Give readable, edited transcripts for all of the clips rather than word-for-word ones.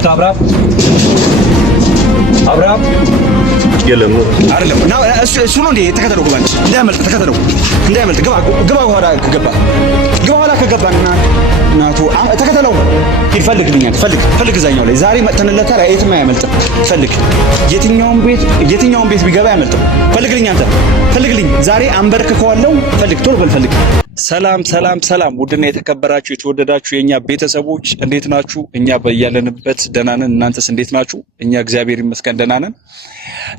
አቶ አብርሃም የለም አይደለም እና እሱ ነው እንዴ? ተከተለው ግባ እንጂ እንዳያመልጥ፣ ተከተለው እንዳያመልጥ። ግባ ኋላ ከገባና እናቱ ተከተለው። ሂድ፣ ፈልግልኛል፣ ፈልግ እዛኛው ላይ ዛሬ መተንለታል። የትም አያመልጥም። ፈልግ፣ የትኛውን ቤት ቢገባ አያመልጥም። ፈልግልኝ፣ አንተ ፈልግልኝ። ዛሬ አንበርክከዋለሁ። ፈልግ፣ ቶሎ በል ፈልግ። ሰላም ውድና የተከበራችሁ የተወደዳችሁ የኛ ቤተሰቦች እንዴት ናችሁ? እኛ በያለንበት ደህና ነን። እናንተስ እንዴት ናችሁ? እኛ እግዚአብሔር ይመስገን ደህና ነን።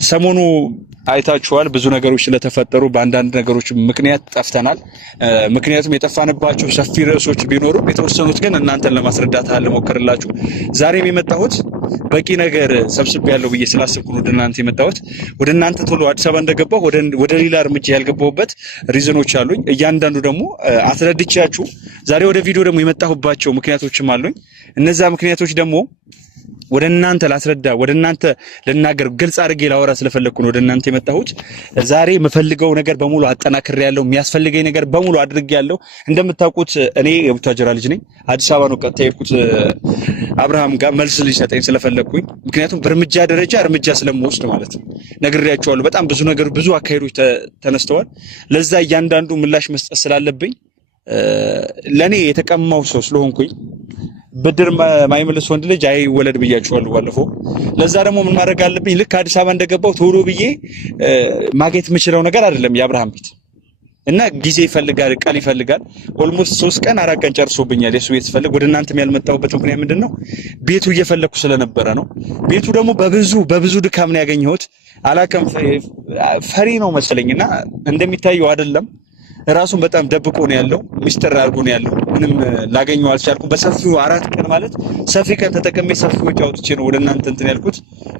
ሰሞኑ አይታችኋል፣ ብዙ ነገሮች ስለተፈጠሩ በአንዳንድ ነገሮች ምክንያት ጠፍተናል። ምክንያቱም የጠፋንባቸው ሰፊ ርዕሶች ቢኖሩም የተወሰኑት ግን እናንተን ለማስረዳት ልሞክርላችሁ። ዛሬም የመጣሁት በቂ ነገር ሰብስቤያለሁ ብዬ ስላሰብኩ ነው ወደ እናንተ የመጣሁት። ወደ እናንተ ቶሎ አዲስ አበባ እንደገባሁ ወደ ሌላ እርምጃ ያልገባሁበት ሪዝኖች አሉኝ። እያንዳንዱ ደግሞ አስረድቻችሁ ዛሬ ወደ ቪዲዮ ደግሞ የመጣሁባቸው ምክንያቶችም አሉኝ። እነዛ ምክንያቶች ደግሞ ወደ እናንተ ላስረዳ፣ ወደ እናንተ ልናገር፣ ግልጽ አድርጌ ላወራ ስለፈለኩ ነው ወደ እናንተ የመጣሁት። ዛሬ የምፈልገው ነገር በሙሉ አጠናክሬያለሁ። የሚያስፈልገኝ ነገር በሙሉ አድርጌያለሁ። እንደምታውቁት እኔ የቡታጀራ ልጅ ነኝ። አዲስ አበባ ነው ቀጥታ የሄድኩት አብርሃም ጋር መልስ ሊሰጠኝ ስለፈለኩኝ፣ ምክንያቱም በእርምጃ ደረጃ እርምጃ ስለምወስድ ማለት ነው። ነግሬያቸዋለሁ። በጣም ብዙ ነገር፣ ብዙ አካሄዶች ተነስተዋል። ለዛ እያንዳንዱ ምላሽ መስጠት ስላለብኝ ለኔ የተቀማው ሰው ስለሆንኩኝ ብድር ማይመልስ ወንድ ልጅ አይወለድ ብያችኋለሁ ባለፈው። ለዛ ደግሞ ምን ማድረግ አለብኝ? ልክ አዲስ አበባ እንደገባው ቶሎ ብዬ ማግኘት የምችለው ነገር አይደለም የአብርሃም ቤት እና ጊዜ ይፈልጋል፣ ቀን ይፈልጋል። ኦልሞስት 3 ቀን 4 ቀን ጨርሶብኛል የሱ ቤት ፈልግ። ወደ እናንተም ያልመጣሁበት ምክንያት ምንድነው? ቤቱ እየፈለኩ ስለነበረ ነው። ቤቱ ደግሞ በብዙ ድካም ነው ያገኘሁት። አላከም ፈሪ ነው መሰለኝና እንደሚታየው አይደለም። ራሱን በጣም ደብቆ ነው ያለው፣ ሚስጥር አድርጎ ነው ያለው። ምንም ላገኘው አልቻልኩም። በሰፊው 4 ቀን ማለት ሰፊ ቀን ተጠቅሜ ሰፊ ወጪ አውጥቼ ነው ወደ እናንተ እንትን ያልኩት።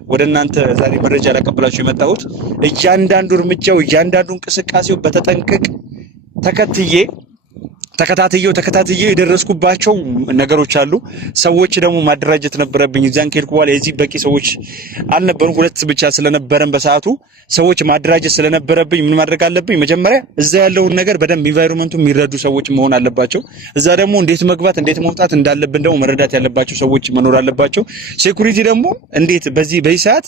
ወደ እናንተ ዛሬ መረጃ ላቀበላችሁ የመጣሁት። እያንዳንዱ እርምጃው፣ እያንዳንዱ እንቅስቃሴው በተጠንቀቅ ተከታትዬው የደረስኩባቸው ነገሮች አሉ። ሰዎች ደግሞ ማደራጀት ነበረብኝ። እዛን ከሄድኩ በኋላ የዚህ በቂ ሰዎች አልነበሩም፣ 2 ብቻ ስለነበረን በሰዓቱ ሰዎች ማደራጀት ስለነበረብኝ ምን ማድረግ አለብኝ? መጀመሪያ እዛ ያለውን ነገር በደንብ ኢንቫይሮንመንቱ የሚረዱ ሰዎች መሆን አለባቸው። እዛ ደግሞ እንዴት መግባት እንዴት መውጣት እንዳለብን ደግሞ መረዳት ያለባቸው ሰዎች መኖር አለባቸው። ሴኩሪቲ ደግሞ እንዴት በዚህ ሰዓት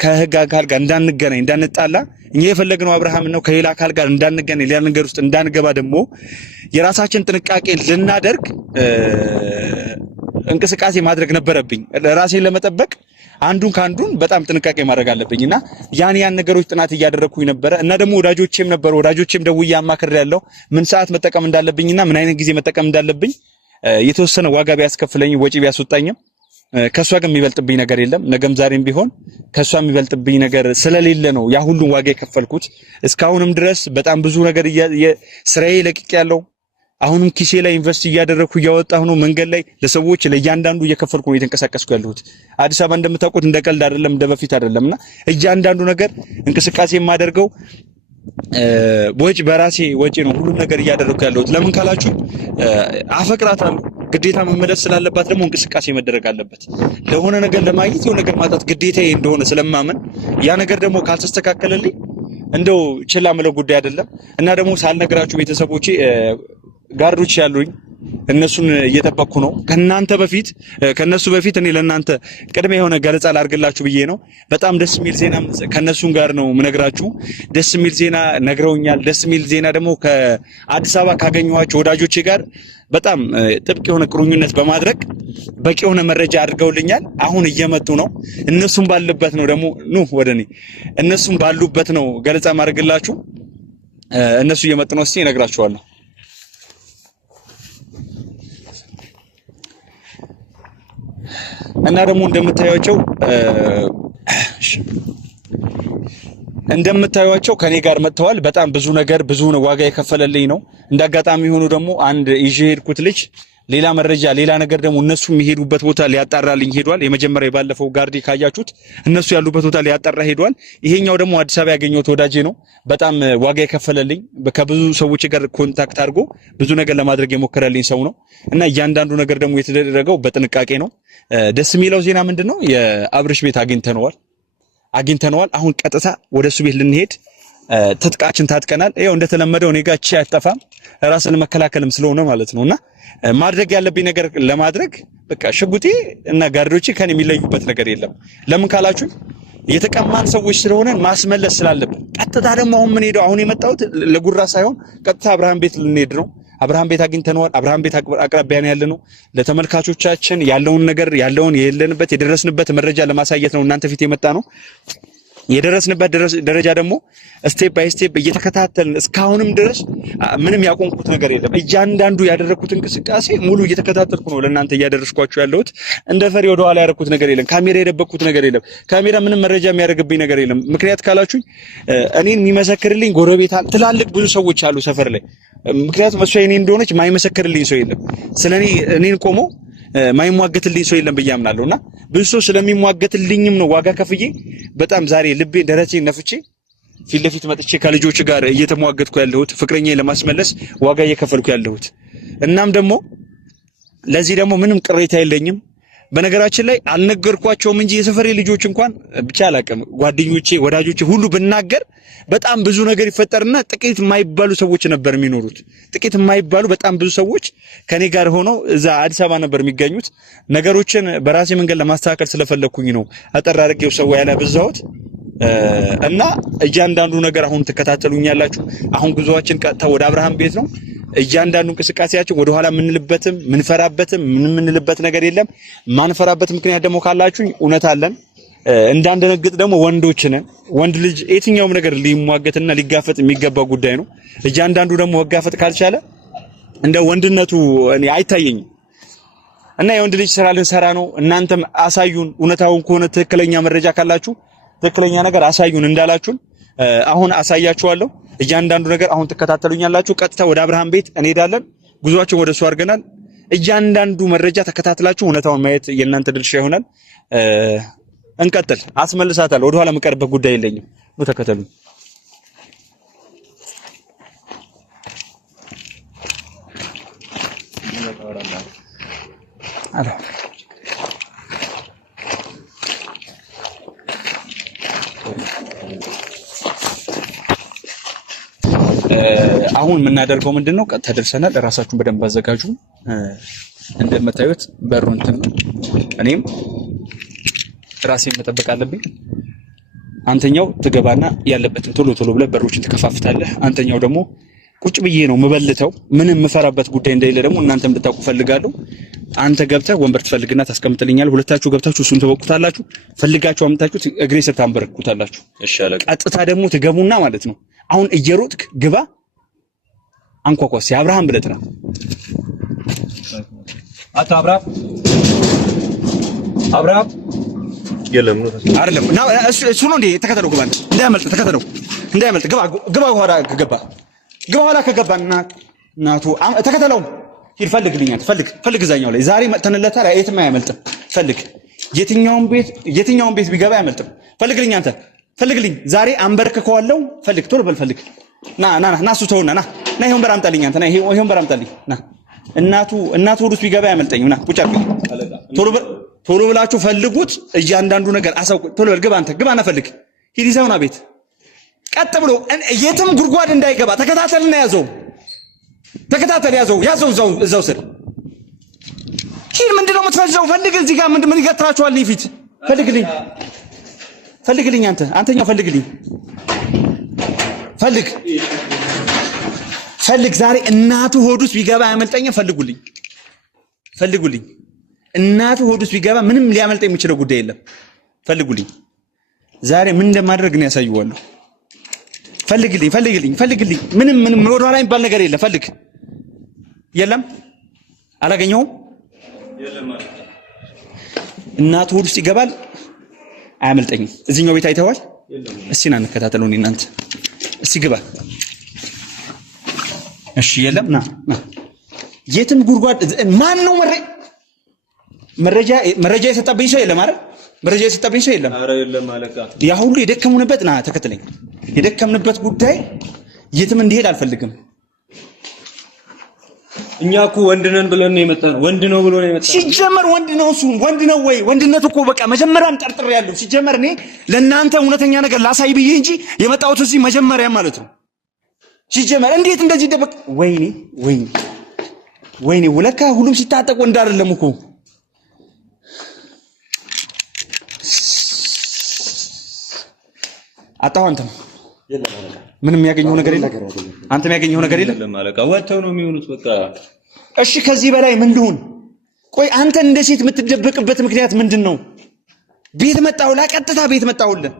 ከህግ አካል ጋር እንዳንገናኝ እንዳንጣላ፣ እኛ የፈለግነው አብርሃም ነው፣ ከሌላ አካል ጋር እንዳንገናኝ ሌላ ነገር ውስጥ እንዳንገባ ደግሞ የራሳችን ጥንቃቄ ልናደርግ እንቅስቃሴ ማድረግ ነበረብኝ። ራሴን ለመጠበቅ አንዱን ካንዱን በጣም ጥንቃቄ ማድረግ አለብኝና ያን ነገሮች ጥናት እያደረኩኝ ነበረ። እና ደግሞ ወዳጆቼም ደውዬ አማክሬያለሁ ምን ሰዓት መጠቀም እንዳለብኝና ምን አይነት ጊዜ መጠቀም እንዳለብኝ። የተወሰነ ዋጋ ቢያስከፍለኝ ወጪ ቢያስወጣኝም ከሷ ጋር የሚበልጥብኝ ነገር የለም። ነገም ዛሬም ቢሆን ከሷ የሚበልጥብኝ ነገር ስለሌለ ነው ያ ሁሉ ዋጋ የከፈልኩት። እስካሁንም ድረስ በጣም ብዙ ነገር ስራዬ ለቅቄያለሁ። አሁንም ኪሴ ላይ ኢንቨስት እያደረኩ እያወጣሁ ነው። መንገድ ላይ ለሰዎች ለእያንዳንዱ እየከፈልኩ ነው እየተንቀሳቀስኩ ያለሁት። አዲስ አበባ እንደምታውቁት እንደ ቀልድ አይደለም፣ እንደ በፊት አይደለምና እያንዳንዱ ነገር እንቅስቃሴ የማደርገው በራሴ ወጪ ነው ሁሉም ነገር እያደረኩ ያለሁት። ለምን ካላችሁ አፈቅራታለሁ። ግዴታ መመለስ ስላለባት ደግሞ እንቅስቃሴ መደረግ አለበት። ለሆነ ነገር ለማግኘት የሆነ ነገር ማጣት ግዴታዬ እንደሆነ ስለማመን ያ ነገር ደግሞ ካልተስተካከለልኝ እንደው ችላ ምለው ጉዳይ አይደለም። እና ደግሞ ሳልነግራችሁ ቤተሰቦቼ ጋርዶች ያሉኝ እነሱን እየጠበቅኩ ነው። ከነሱ በፊት እኔ ለእናንተ ቅድመ የሆነ ገለጻ ላድርግላችሁ ብዬ ነው። በጣም ደስ የሚል ዜና ከነሱን ጋር ነው ምነግራችሁ። ደስ የሚል ዜና ነግረውኛል። ደስ የሚል ዜና ደግሞ ከአዲስ አበባ ካገኘኋቸው ወዳጆቼ ጋር በጣም ጥብቅ የሆነ ቁርኝነት በማድረግ በቂ የሆነ መረጃ አድርገውልኛል። አሁን እየመጡ ነው። እነሱም ባሉበት ነው ደግሞ ወደኔ እነሱም ባሉበት ነው ገለጻ ማድረግላችሁ። እነሱ እየመጡ ነው። እስቲ እነግራችኋለሁ። እና ደግሞ እንደምታዩቸው ከኔ ጋር መጥተዋል። በጣም ብዙ ዋጋ የከፈለልኝ ነው። እንዳጋጣሚ ሆኖ ደግሞ አንድ ይዤ ሄድኩት ልጅ ሌላ መረጃ ሌላ ነገር ደግሞ እነሱ የሚሄዱበት ቦታ ሊያጣራልኝ ሄዷል። የመጀመሪያ ባለፈው ጋርዲ ካያችሁት እነሱ ያሉበት ቦታ ሊያጣራ ሄዷል። ይሄኛው ደግሞ አዲስ አበባ ያገኘሁት ወዳጄ ነው። በጣም ዋጋ የከፈለልኝ ከብዙ ሰዎች ጋር ኮንታክት አድርጎ ብዙ ነገር ለማድረግ የሞከረልኝ ሰው ነው እና እያንዳንዱ ነገር ደግሞ የተደረገው በጥንቃቄ ነው። ደስ የሚለው ዜና ምንድነው? የአብርሽ ቤት አግኝተነዋል። አሁን ቀጥታ ወደሱ ቤት ልንሄድ ትጥቃችን ታጥቀናል። ይሄው እንደተለመደው እኔ ጋር አትጠፋም ራስን መከላከልም ስለሆነ ማለት ነውና ማድረግ ያለብኝ ነገር ለማድረግ በቃ ሽጉጤ እና ጋርዶቼ ከኔ የሚለዩበት ነገር የለም። ለምን ካላችሁ የተቀማን ሰዎች ስለሆነ ማስመለስ ስላለብን። ቀጥታ ደግሞ አሁን ምን ሄደው አሁን የመጣሁት ለጉራ ሳይሆን ቀጥታ አብርሃም ቤት ልንሄድ ነው። አብርሃም ቤት አግኝተነዋል። አብርሃም ቤት አቅራቢያ ነው ያለነው። ለተመልካቾቻችን ያለውን ነገር ያለውን የሌለንበት የደረስንበት መረጃ ለማሳየት ነው እናንተ ፊት የመጣ ነው። የደረስንበት ደረጃ ደግሞ ስቴፕ ባይ ስቴፕ እየተከታተልን እስካሁንም ድረስ ምንም ያቆምኩት ነገር የለም። እያንዳንዱ ያደረኩት እንቅስቃሴ ሙሉ እየተከታተልኩ ነው ለእናንተ እያደረስኳችሁ ያለሁት። እንደ ፈሪ ወደ ኋላ ያደረኩት ነገር የለም። ካሜራ የደበቅኩት ነገር የለም። ካሜራ ምንም መረጃ የሚያደርግብኝ ነገር የለም። ምክንያት ካላችሁኝ እኔን የሚመሰክርልኝ ጎረቤት ትላልቅ ብዙ ሰዎች አሉ ሰፈር ላይ። ምክንያቱም እሷ የኔ እንደሆነች ማይመሰክርልኝ ሰው የለም። ስለኔ እኔን ቆሞ ማይሟገትልኝ ሰው የለም ብዬ አምናለሁና ብዙ ሰው ስለሚሟገትልኝም ነው ዋጋ ከፍዬ በጣም ዛሬ ልቤ ደረቴን ነፍቼ ፊት ለፊት መጥቼ ከልጆች ጋር እየተሟገትኩ ያለሁት ፍቅረኛዬን ለማስመለስ ዋጋ እየከፈልኩ ያለሁት። እናም ደግሞ ለዚህ ደግሞ ምንም ቅሬታ የለኝም። በነገራችን ላይ አልነገርኳቸውም እንጂ የሰፈሬ ልጆች እንኳን ብቻ አላውቅም ጓደኞቼ ወዳጆቼ ሁሉ ብናገር በጣም ብዙ ነገር ይፈጠርና ጥቂት የማይባሉ ሰዎች ነበር የሚኖሩት። ጥቂት የማይባሉ በጣም ብዙ ሰዎች ከኔ ጋር ሆነው እዛ አዲስ አበባ ነበር የሚገኙት። ነገሮችን በራሴ መንገድ ለማስተካከል ስለፈለኩኝ ነው አጠር አድርጌው ሰው ያላበዛሁት እና እያንዳንዱ ነገር አሁን ትከታተሉኛላችሁ። አሁን ጉዞአችን ቀጥታ ወደ አብርሃም ቤት ነው። እያንዳንዱ እንቅስቃሴያችን ወደ ኋላ ምንልበትም ምንፈራበትም ምንልበት ነገር የለም። ማንፈራበት ምክንያት ደግሞ ካላችሁኝ እውነት አለን። እንዳንደነግጥ ደግሞ ወንዶች ነን። ወንድ ልጅ የትኛውም ነገር ሊሟገትና ሊጋፈጥ የሚገባ ጉዳይ ነው። እያንዳንዱ ደግሞ መጋፈጥ ካልቻለ እንደ ወንድነቱ እኔ አይታየኝም እና የወንድ ልጅ ስራ ልንሰራ ነው። እናንተም አሳዩን። እውነታውን ከሆነ ትክክለኛ መረጃ ካላችሁ ትክክለኛ ነገር አሳዩን እንዳላችሁን አሁን አሳያችኋለሁ። እያንዳንዱ ነገር አሁን ትከታተሉኛላችሁ። ቀጥታ ወደ አብርሃም ቤት እንሄዳለን። ጉዟችን ወደሱ አድርገናል። እያንዳንዱ መረጃ ተከታትላችሁ እውነታውን ማየት የእናንተ ድርሻ ይሆናል። እንቀጥል። አስመልሳታለሁ። ወደ ኋላ የምቀርበት ጉዳይ የለኝም። ነው ተከተሉኝ። አሁን የምናደርገው ምንድነው? ቀጥታ ደርሰናል። ራሳችሁን በደንብ አዘጋጁ። እንደምታዩት በሩ እንትን ነው። እኔም ራሴን መጠበቅ አለብኝ። አንተኛው ትገባና ያለበትን ቶሎ ቶሎ ብለህ በሮችን ትከፋፍታለህ። አንተኛው ደግሞ ቁጭ ብዬ ነው የምበልተው። ምንም የምፈራበት ጉዳይ እንደሌለ ደግሞ እናንተ እንድታውቁ ፈልጋለሁ። አንተ ገብተህ ወንበር ትፈልግና ታስቀምጥልኛለህ። ሁለታችሁ ገብታችሁ እሱን ተወቁታላችሁ። ፈልጋችሁ አምጣችሁት እግሬ ስር ታንበረክኩታላችሁ። እሺ አለቃ። ቀጥታ ደግሞ ትገቡና ማለት ነው አሁን እየሮጥክ ግባ። አንኳኳስ የአብርሃም ብለህ ጥራ። አቶ አብርሃም የለም ነው አይደለም። እሱ ነው እንዴ? ተከተለው፣ ግባ። እንዳያመልጥ ተከተለው፣ እንዳያመልጥ። ግባ ኋላ ከገባና እናቱ ተከተለው። ሂድ፣ ፈልግልኛል። ፈልግ እዛኛው ላይ ዛሬ መጥተንለታል። የትም አያመልጥም። ፈልግ። የትኛውን ቤት ቢገባ አያመልጥም። ፈልግልኝ፣ አንተ ፈልግልኝ። ዛሬ አንበርክከዋለሁ። ፈልግ፣ ቶሎ በል ፈልግ። ና እሱ ተውና ና ይሄ ወንበር አምጣልኝ። አንተ ና ይሄ ወንበር አምጣልኝ። ና እናቱ ወደ ውስጥ ቢገባ አያመልጠኝም። ና ቁጭ አድርግ። ቶሎ ብላችሁ ፈልጉት። እያንዳንዱ ነገር አሳውቁ። ቶሎ በል ግባ። አንተ ግባና ፈልግ። ሂድ ይዘውና ቤት ቀጥ ብሎ የትም ጉድጓድ እንዳይገባ ተከታተልና ያዘው። እዛው ስር ሂድ። ምንድነው የምትፈልገው? ፈልግ። እዚህ ጋር ምን ይገትራችኋል? ፊት ፈልግልኝ። አንተኛው ፈልግልኝ። ፈልግ። ዛሬ እናቱ ሆድ ውስጥ ቢገባ አያመልጠኝም። ፈልጉልኝ። እናቱ ሆድ ውስጥ ቢገባ ምንም ሊያመልጥ የሚችለው ጉዳይ የለም። ፈልጉልኝ። ዛሬ ምን እንደማድረግ ነው ያሳዩዋለሁ። ፈልግልኝ። ምንም ወደ ኋላ የሚባል ነገር የለም። ፈልግ። የለም፣ አላገኘሁም። እናቱ ሆድ ውስጥ ይገባል፣ አያመልጠኝም። እዚህኛው ቤት አይተዋል። እስቲ ና እንከታተለው። እኔ እናንተ እስቲ ግባ። እሺ፣ የለም። ና የትም ጉድጓድ ማን ነው መረጃ የሰጠብኝ ሰው የለም አይደል? መረጃ የሰጠብኝ ሰው የለም። ኧረ የለም አለቃ። ያ ሁሉ የደከምንበት ና ተከተለኝ። የደከምንበት ጉዳይ የትም እንዲሄድ አልፈልግም። እኛ እኮ ወንድ ነን ብለን ነው የመጣነው። ወንድ ነው ብሎ ነው የመጣነው። ሲጀመር ወንድ ነው እሱ። ወንድ ነው ወይ? ወንድነቱ እኮ በቃ መጀመሪያም ጠርጥሬያለሁ። ሲጀመር እኔ ለእናንተ እውነተኛ ነገር ላሳይ ብዬ እንጂ የመጣሁት እዚህ መጀመሪያ ማለት ነው። ሲጀመር እንዴት እንደዚህ ደበቅ? ወይኔ ወለካ ሁሉም ሲታጠቅ ወንድ አይደለም እኮ። አጣሁ። አንተም ምንም የሚያገኘው ነገር የለም። አንተም ያገኘው ነገር የለም። አለቃ ወጥተው ነው የሚሆኑት በቃ። እሺ ከዚህ በላይ ምን ልሁን? ቆይ አንተ እንደ ሴት የምትደበቅበት ምክንያት ምንድነው? ቤት መጣሁላ፣ ቀጥታ ቤት መጣሁልህ።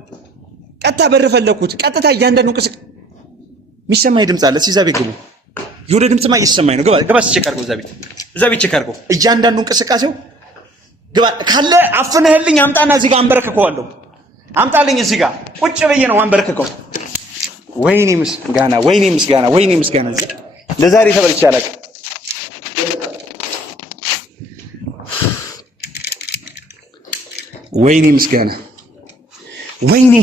ቀጥታ በር ፈለኩት። ቀጥታ እያንዳንዱ እንቅስቃሴ የሚሰማኝ ድምፅ አለ። እዛ ቤት ግቡ። የወደ ድምፅማ እየሰማኝ ነው። ግባ ቼክ አድርገው። እዛ ቤት ቼክ አድርገው። እያንዳንዱ እንቅስቃሴው ግባ ካለ አፍነህልኝ አምጣና እዚህ ጋር አንበረክከዋለሁ። አምጣልኝ እዚህ ጋር ቁጭ ብዬ ነው አንበረክከው። ወይኔ ምስጋና፣ ወይኔ ምስጋና፣ ወይኔ ምስጋና። ለዛሬ ተበልቼ አላውቅም። ወይኔ ምስጋና፣ ወይኔ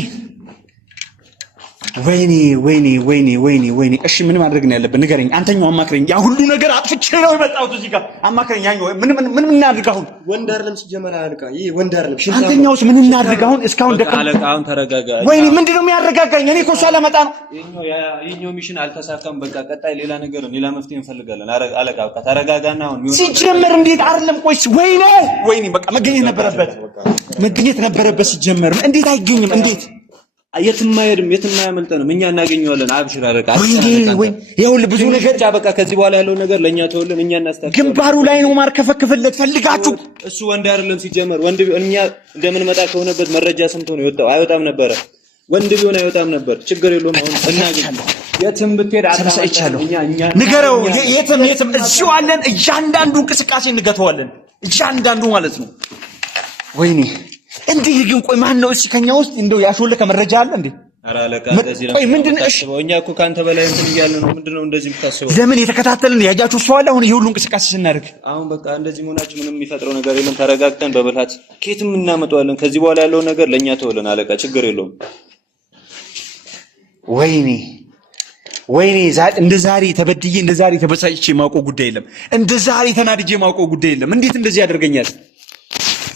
ወይኔ ወይኔ ወይኔ ወይኔ ወይኔ። እሺ ምን ማድረግ ነው ያለብን? ንገረኝ። አንተኛው አማክረኝ። ያ ሁሉ ነገር አጥፍቼ ነው የመጣሁት እዚህ ጋር። አማክረኝ። ያኛው ምን እናድርግ አሁን? ወንድ አይደለም ሲጀመር አለቃ። ይሄ ወንድ አይደለም። አንተኛውስ ምን እናድርግ አሁን? እስካሁን ደቀ አለቃ አሁን ተረጋጋ። ወይኔ ምንድነው የሚያረጋጋኝ? እኔ እኮ እሷ ለመጣ ነው። ይሄኛው ሚሽን አልተሳካም። በቃ ቀጣይ ሌላ ነገር ሌላ መፍትሄ እንፈልጋለን። አለቃ በቃ ተረጋጋና አሁን ሲጀመር እንዴት አይደለም? ቆይስ ወይኔ ወይኔ በቃ መገኘት ነበረበት ሲጀመር። እንዴት አይገኝም? እንዴት የትም አይሄድም፣ የትም አያመልጠንም። እኛ እናገኘዋለን። አብሽር አለቃ። ወይ ይኸውልህ ብዙ ነገር በቃ ከዚህ በኋላ ያለው ነገር ለኛ ተወልን። እኛ እናስተካክል። ግንባሩ ላይ ነው ማርከፈክፍለት ፈልጋችሁ። እሱ ወንድ አይደለም ሲጀመር። ወንድ እኛ እንደምንመጣ ከሆነበት መረጃ ሰምቶ ነው የወጣው። አይወጣም ነበረ። ወንድ ቢሆን አይወጣም ነበር። ችግር የለውም። አሁን እናገኝ። የትም ብትሄድ አታሳይቻለሁ። ንገረው። የትም እዚሁ አለን። እያንዳንዱ እንቅስቃሴ እንገተዋለን። እያንዳንዱ ማለት ነው። ወይኔ እንዴ ግን ቆይ ማን ነው? እሺ ከኛ ውስጥ እንደው ያሾለከ መረጃ አለ እንዴ? ኧረ አለቃ እንደዚህ ነው። ቆይ ምንድነው? እሺ እኛ እኮ ካንተ በላይ እንትን እያለ ነው። ምንድነው እንደዚህ የምታስበው? ለምን የተከታተልን ያጃችሁ ሰው አለ? አሁን ይሄ ሁሉ እንቅስቃሴ ስናደርግ አሁን በቃ እንደዚህ መሆናችን ምንም የሚፈጥረው ነገር የለም። ተረጋግተን በብልሃት ከየትም እናመጣዋለን። ከዚህ በኋላ ያለው ነገር ለኛ ተወለን አለቃ። ችግር የለውም። ወይኔ ወይኔ እንደ ዛሬ ተበድዬ እንደ ዛሬ ተበሳጭቼ ማውቀው ጉዳይ የለም። እንደ ዛሬ ተናድጄ ማውቀው ጉዳይ የለም። እንዴት እንደዚህ ያደርገኛል?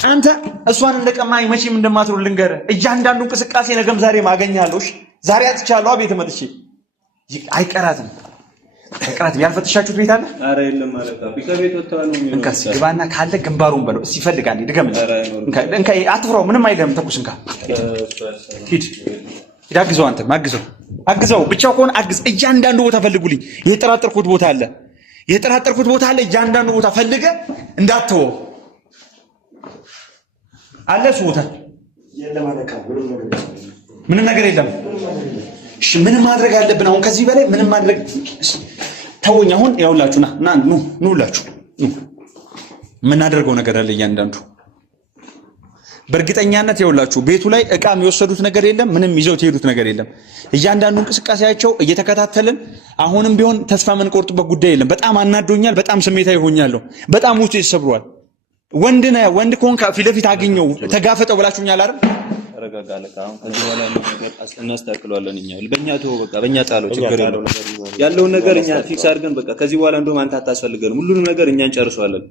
አንተ እሷን እንደቀማኝ መቼም እንደማትሮል ልንገርህ። እያንዳንዱ እንቅስቃሴ ነገም ዛሬ ማገኛለሁ። ዛሬ አጥቻለሁ። ቤት መጥቼ አይቀራትም። ያልፈተሻችሁት ቤት አለ? ኧረ የለም አለቃ። ቢከቤት ወጣው ነው የሚሆነው። እንካ ግባና ካለ ግንባሩን በለው። እስቲ ፈልጋለህ። ድገም። እንካ አትፍራው። ምንም አይደለም። ተኩስ። እንካ ሂድ። አግዘው። አንተም አግዘው። ብቻው ከሆነ አግዝ። እያንዳንዱ ቦታ ፈልጉልኝ። የጠራጠርኩት ቦታ አለ። እያንዳንዱ ቦታ ፈልገ እንዳትወው አለ ሱታ ምንም ነገር የለም። እሺ ምን ማድረግ አለብን አሁን? ከዚህ በላይ ምንም ማድረግ ተወኝ። አሁን ያውላችሁ ሁላችሁ የምናደርገው ነገር አለ እያንዳንዱ። በእርግጠኛነት ያውላችሁ ቤቱ ላይ እቃ የሚወሰዱት ነገር የለም። ምንም ይዘው የሄዱት ነገር የለም። እያንዳንዱ እንቅስቃሴያቸው እየተከታተልን አሁንም ቢሆን ተስፋ የምንቆርጥበት ጉዳይ የለም። በጣም አናዶኛል። በጣም ስሜታዊ ሆኛለሁ። በጣም ውስጤ ተሰብሯል። ወንድ ኮንካ ፊት ለፊት አገኘው ተጋፈጠው ብላችሁኛል አይደል? ተረጋጋ አለቃ። አሁን ከዚህ በኋላ ነገር እናስተካክለዋለን። እኛ በእኛ ተወው፣ በቃ በእኛ ጣለው። ችግር የለውም። ያለውን ነገር እኛ ፊክስ አድርገን በቃ ከዚህ በኋላ እንደውም አንተ አታስፈልገንም። ሁሉንም ነገር እኛ እንጨርሰዋለን።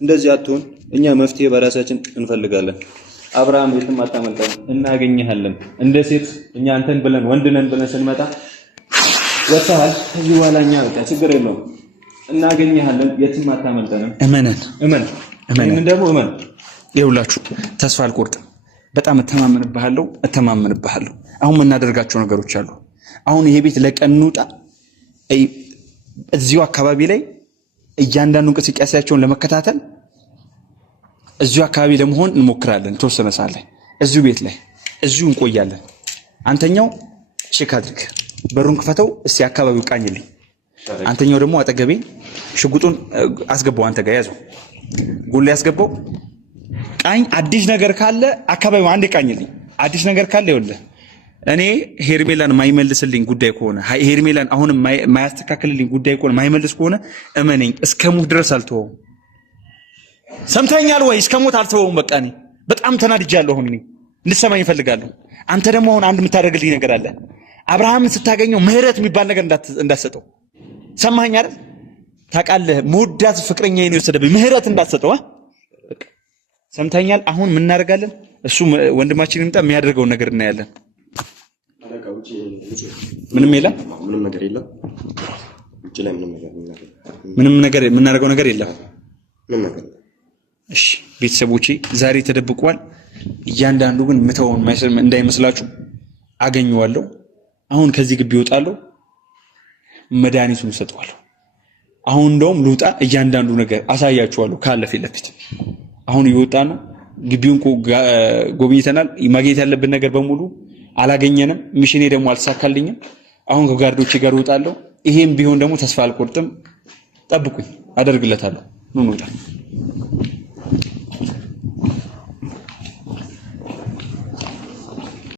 እንደዚህ አትሆን። እኛ መፍትሄ በራሳችን እንፈልጋለን። አብርሃም የትም አታመልጠን፣ እናገኝሃለን። እንደ ሴት እኛ አንተን ብለን ወንድ ነን ብለን ስንመጣ ወጣሃል። ከዚህ በኋላ እኛ በቃ ችግር የለውም፣ እናገኝሃለን። የትም አታመልጠንም። እመን ምን ደግሞ እመን። ይኸውላችሁ ተስፋ አልቆርጥም። በጣም እተማመንብሃለሁ። አሁን የምናደርጋቸው ነገሮች አሉ። አሁን ይሄ ቤት ለቀን እንውጣ። እዚሁ አካባቢ ላይ እያንዳንዱ እንቅስቃሴያቸውን ለመከታተል እዚሁ አካባቢ ለመሆን እንሞክራለን። ተወሰነ ሰዓት ላይ እዚሁ ቤት ላይ እዚሁ እንቆያለን። አንተኛው ቼክ አድርግ፣ በሩን ክፈተው፣ እስቲ አካባቢው ቃኝልኝ። አንተኛው ደግሞ አጠገቤ ሽጉጡን አስገባው። አንተ ጋር ያዘው፣ ጉል ያስገባው። ቃኝ። አዲስ ነገር ካለ አካባቢው አንድ ቃኝልኝ። አዲስ ነገር ካለ ይኸውልህ፣ እኔ ሄርሜላን ማይመልስልኝ ጉዳይ ከሆነ ሄርሜላን አሁንም ማያስተካክልልኝ ጉዳይ ከሆነ ማይመልስ ከሆነ እመነኝ እስከ ሞት ድረስ አልተወውም። ሰምተኛል ወይ? እስከ ሞት አልተወውም። በቃ እኔ በጣም ተናድጃለሁ። አሁን እኔ እንድትሰማኝ እፈልጋለሁ። አንተ ደግሞ አሁን አንድ የምታደርግልኝ ነገር አለ። አብርሃምን ስታገኘው ምህረት የሚባል ነገር እንዳትሰጠው። ሰማኸኝ አይደል? ታውቃለህ፣ መውዳት ፍቅረኛዬን የወሰደብኝ ምህረት እንዳትሰጠው። ሰምተኛል? አሁን ምን እናደርጋለን? እሱ ወንድማችን ይምጣ፣ የሚያደርገውን ነገር እናያለን። ምንም የለም። ምንም ነገር የምናደርገው ነገር የለም። እሺ ቤተሰቦቼ ዛሬ ተደብቋል። እያንዳንዱ ግን ምተውን እንዳይመስላችሁ አገኘዋለሁ። አሁን ከዚህ ግቢ እወጣለሁ፣ መድኃኒቱን እሰጠዋለሁ። አሁን እንደውም ልውጣ፣ እያንዳንዱ ነገር አሳያችኋለሁ ካለ ፊት ለፊት። አሁን እየወጣ ነው። ግቢውን ጎብኝተናል። ማግኘት ያለብን ነገር በሙሉ አላገኘንም። ሚሽኔ ደግሞ አልተሳካልኝም። አሁን ከጋርዶቼ ጋር እወጣለሁ። ይሄም ቢሆን ደግሞ ተስፋ አልቆርጥም። ጠብቁኝ፣ አደርግለታለሁ። ኑ እንውጣ።